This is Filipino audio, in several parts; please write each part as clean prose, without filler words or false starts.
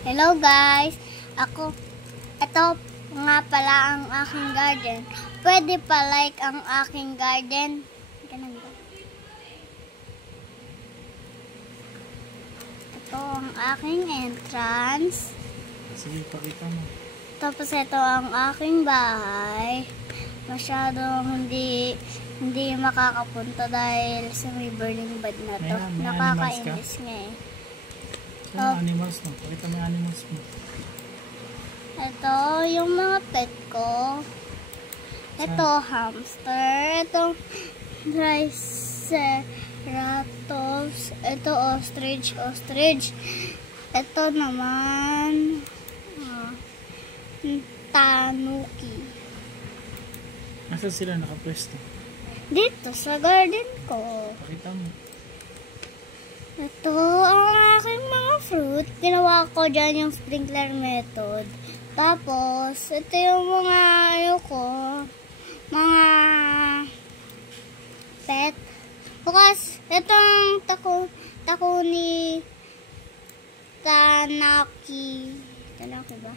Hello guys! Ito nga pala ang aking garden. Pwede pa like ang aking garden. Ganun ba? Ito ang aking entrance. Sige, pakita mo. Tapos ito ang aking bahay. Masyadong hindi makakapunta dahil sa may burning bed na to. May Nakakainis nga eh. Animals mo. Pakita mo yung animals mo. Ito yung mga pet ko. Ito hamster. Ito triceratops. Ito ostrich. Ito naman tanuki. Nasaan sila nakapwesto? Dito sa garden ko. Pakita mo. Ito ang aking mga fruit. Ginawa ko dyan yung sprinkler method. Tapos, ito yung mga mga pet. Bukas, itong takuni Tanaki ba?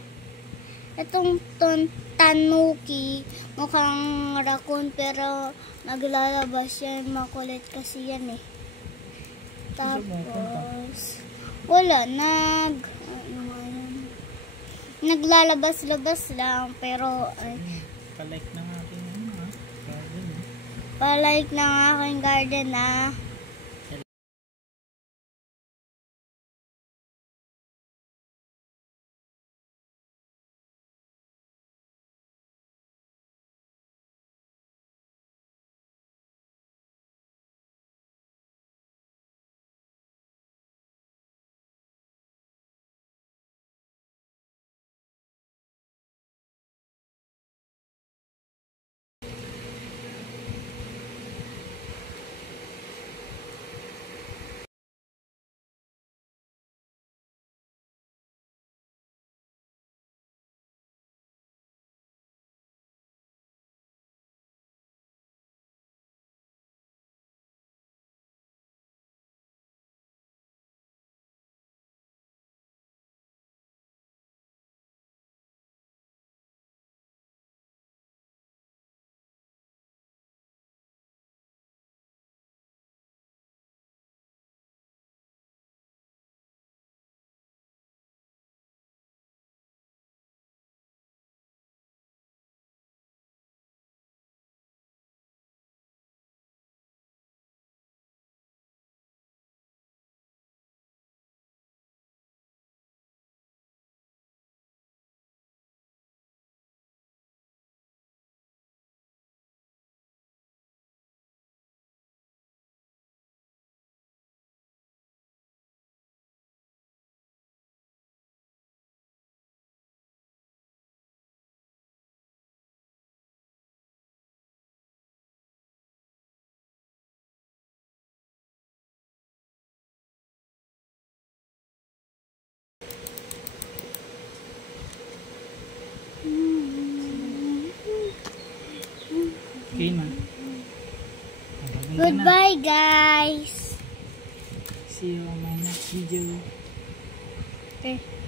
Itong tanuki, mukhang raccoon pero naglalabas yan. Makulit kasi yan eh. Tapos, wala. Naglalabas-labas lang. Pero, Palike ng aking garden. Palike ng aking garden Okay na. Goodbye, guys. See you on my next video. Okay.